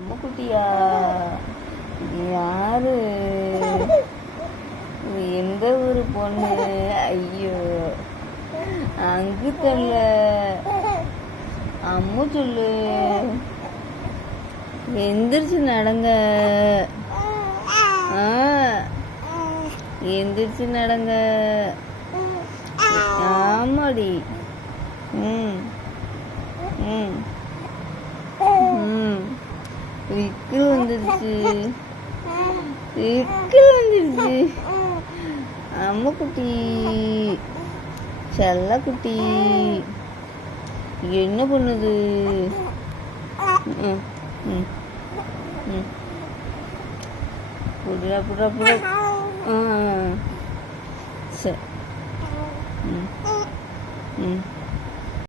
அம்முக்குட்டியா? இது யாரு? இது எந்த ஊர் பொண்ணு? ஐயோ, அங்கு தல்ல அம்மு சொல்லு. எந்திரிச்சு நடங்க. எந்திரிச்சு நடங்க. ஆமாடி. ம் ம் ம் விக்கல் வந்துருச்சு. விக்கல் வந்துருச்சு. அம்முக்குட்டி, செல்லக்குட்டி என்ன பண்ணுது? ம் ம் ம் புடுறா புடுறா புடுறா. சரி. ம் ம்